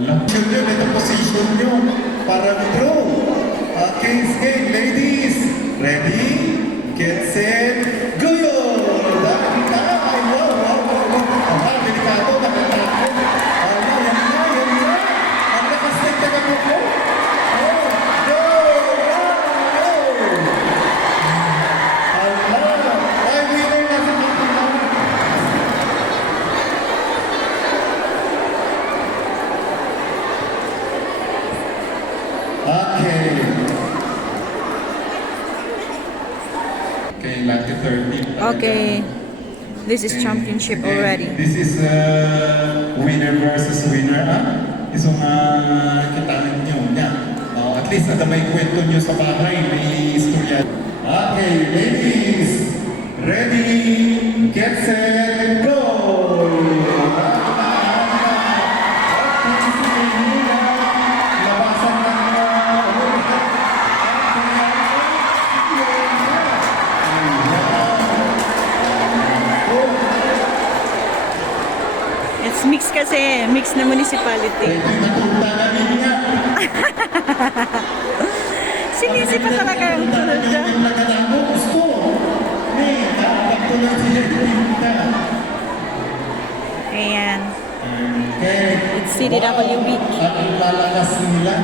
Alam nyo, ito position nyo para throw. Okay, sige, ladies. Ready? Get set, go! Dahil na, ay, wow, wow, wow, wow. Ah, delikado, nakatakot. Ano, yan na, yan na. Ang lakas na tagamo ko. Oh, go! Wow! Ala, ay, winner na sa mga. Okay. Okay, lucky 13. Okay. This is championship Okay, already. this is winner versus winner. Isang kitaan nyo niya. At least may kwento nyo sa bahay, may istorya. Okay, ladies. Ready, get set, go! It's mixed kasi. Mixed na municipality. Sinisi pa talaga ang tulad dyan. Ayan. Okay. It's CDW week. At ang lalakas nila.